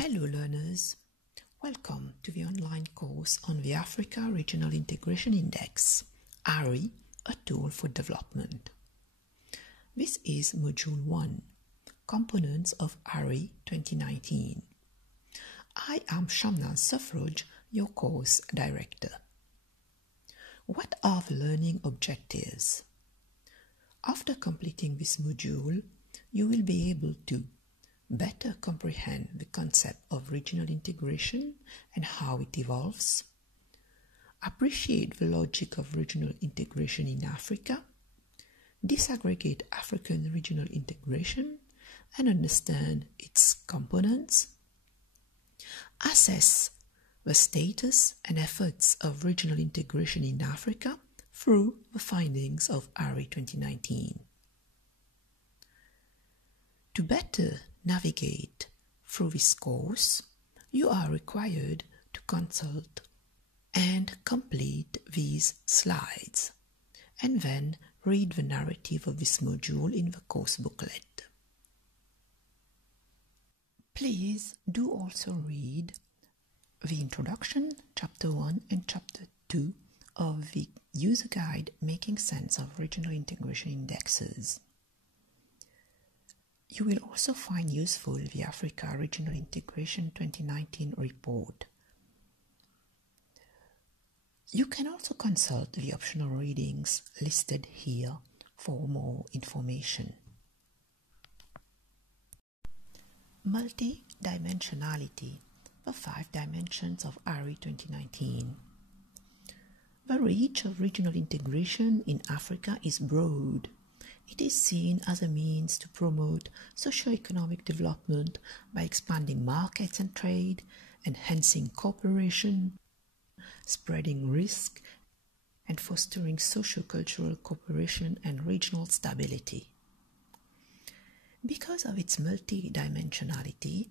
Hello learners, welcome to the online course on the Africa Regional Integration Index, ARII, a tool for development. This is Module 1, Components of ARII 2019. I am Shamnaz Safroj, your course director. What are the learning objectives? After completing this module, you will be able to better comprehend the concept of regional integration and how it evolves, appreciate the logic of regional integration in Africa, disaggregate African regional integration and understand its components, assess the status and efforts of regional integration in Africa through the findings of ARII 2019. To better navigate through this course, you are required to consult and complete these slides, and then read the narrative of this module in the course booklet. Please do also read the introduction, Chapter 1 and Chapter 2 of the user guide Making Sense of Regional Integration Indexes. You will also find useful the Africa Regional Integration 2019 report. You can also consult the optional readings listed here for more information. Multidimensionality, the 5 dimensions of ARII 2019. The reach of regional integration in Africa is broad. It is seen as a means to promote socio-economic development by expanding markets and trade, enhancing cooperation, spreading risk, and fostering socio-cultural cooperation and regional stability. Because of its multidimensionality,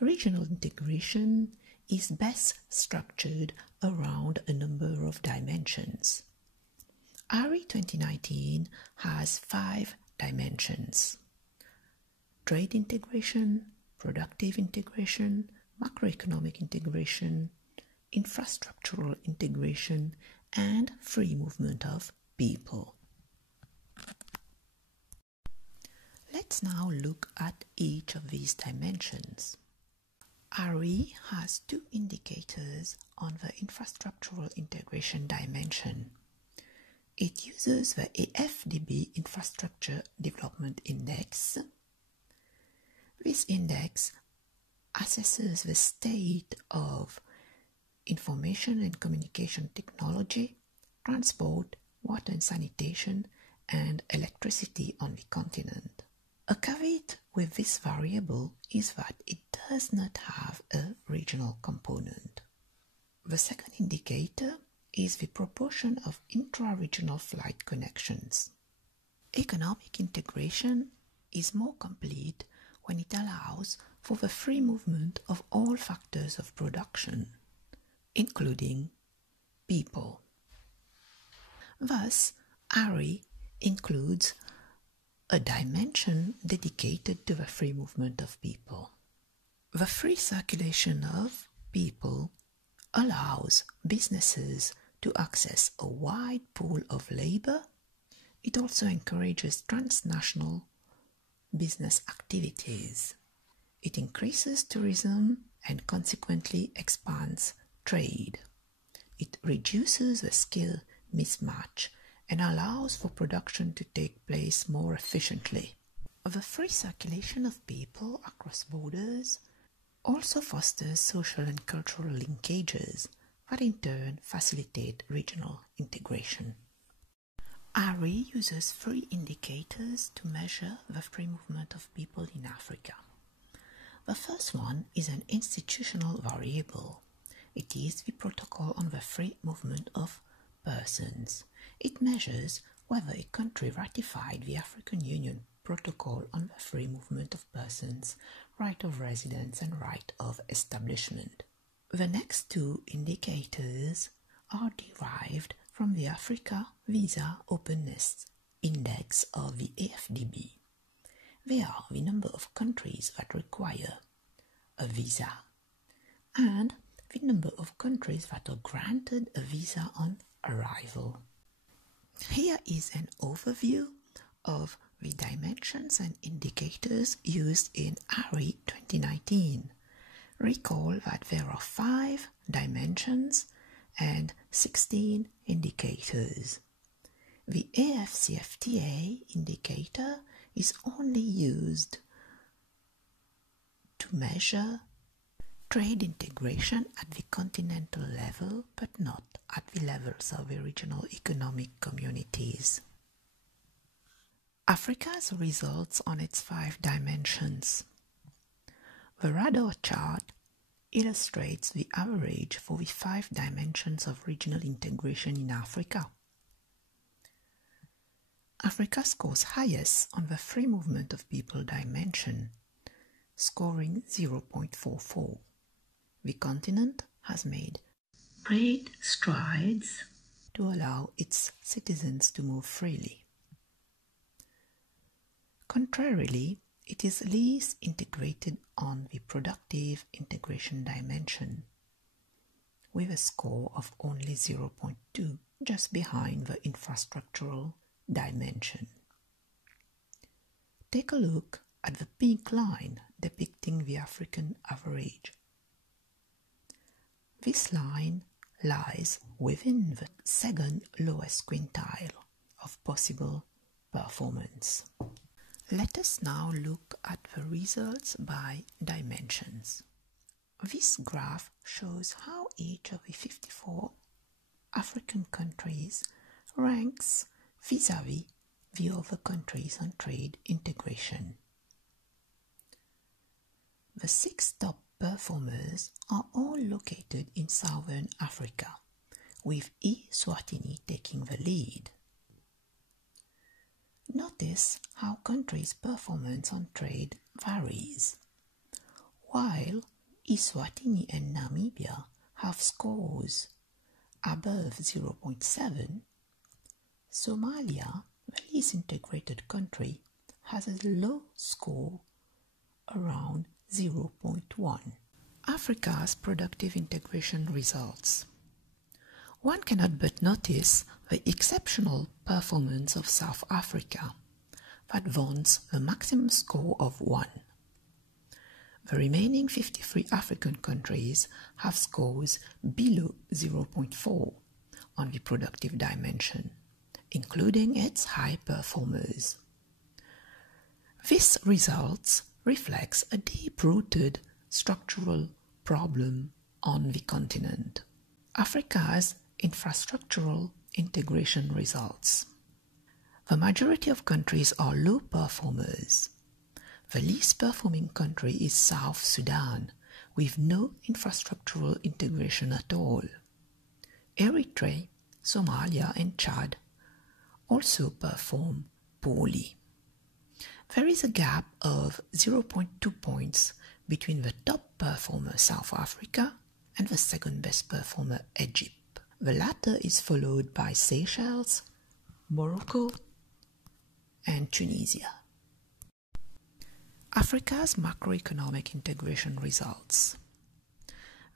regional integration is best structured around a number of dimensions. ARII 2019 has 5 dimensions: trade integration, productive integration, macroeconomic integration, infrastructural integration, and free movement of people. Let's now look at each of these dimensions. ARII has 2 indicators on the infrastructural integration dimension. It uses the AFDB Infrastructure Development Index. This index assesses the state of information and communication technology, transport, water and sanitation, and electricity on the continent. A caveat with this variable is that it does not have a regional component. The second indicator is the proportion of intra-regional flight connections. Economic integration is more complete when it allows for the free movement of all factors of production, including people. Thus, ARII includes a dimension dedicated to the free movement of people. The free circulation of people allows businesses to access a wide pool of labor. It also encourages transnational business activities. It increases tourism and consequently expands trade. It reduces the skill mismatch and allows for production to take place more efficiently. The free circulation of people across borders also fosters social and cultural linkages that in turn facilitate regional integration. ARII uses 3 indicators to measure the free movement of people in Africa. The first one is an institutional variable. It is the Protocol on the Free Movement of Persons. It measures whether a country ratified the African Union Protocol on the Free Movement of Persons, right of residence and right of establishment. The next 2 indicators are derived from the Africa Visa Openness Index of the AFDB. They are the number of countries that require a visa, and the number of countries that are granted a visa on arrival. Here is an overview of the dimensions and indicators used in Ang-ARII 2019. Recall that there are 5 dimensions and 16 indicators. The AFCFTA indicator is only used to measure trade integration at the continental level, but not at the levels of the regional economic communities. Africa's results on its 5 dimensions. The radar chart illustrates the average for the 5 dimensions of regional integration in Africa. Africa scores highest on the free movement of people dimension, scoring 0.44. The continent has made great strides to allow its citizens to move freely. Contrarily, it is least integrated on the productive integration dimension, with a score of only 0.2, just behind the infrastructural dimension. Take a look at the pink line depicting the African average. This line lies within the second lowest quintile of possible performance. Let us now look at the results by dimensions. This graph shows how each of the 54 African countries ranks vis-à-vis the other countries on trade integration. The 6 top performers are all located in Southern Africa, with Eswatini taking the lead. Notice how countries' performance on trade varies. While Eswatini and Namibia have scores above 0.7, Somalia, the least integrated country, has a low score around 0.1. Africa's productive integration results. One cannot but notice the exceptional performance of South Africa, that vaunts the maximum score of 1. The remaining 53 African countries have scores below 0.4 on the productive dimension, including its high performers. This result reflects a deep-rooted structural problem on the continent. Africa's infrastructural integration results. The majority of countries are low performers. The least performing country is South Sudan, with no infrastructural integration at all. Eritrea, Somalia, and Chad also perform poorly. There is a gap of 0.2 points between the top performer South Africa and the second best performer Egypt. The latter is followed by Seychelles, Morocco, and Tunisia. Africa's macroeconomic integration results.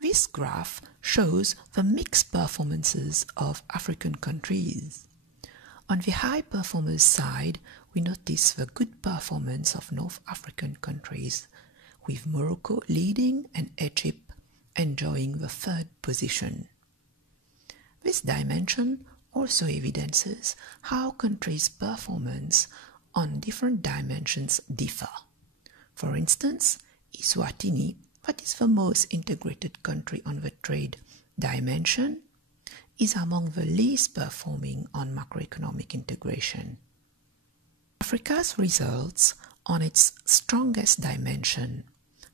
This graph shows the mixed performances of African countries. On the high performers side, we notice the good performance of North African countries, with Morocco leading and Egypt enjoying the 3rd position. This dimension also evidences how countries' performance on different dimensions differ. For instance, Eswatini, that is the most integrated country on the trade dimension, is among the least performing on macroeconomic integration. Africa's results on its strongest dimension,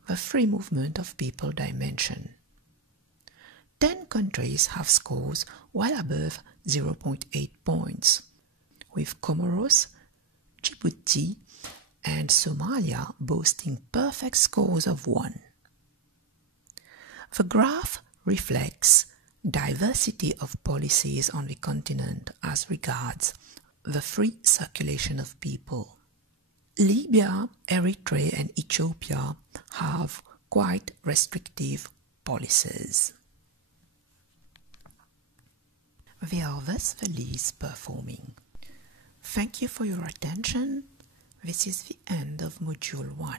the free movement of people dimension. 10 countries have scores well above 0.8 points, with Comoros, Djibouti, and Somalia boasting perfect scores of 1. The graph reflects diversity of policies on the continent as regards the free circulation of people. Libya, Eritrea, and Ethiopia have quite restrictive policies. We are thus the least performing. Thank you for your attention. This is the end of Module 1.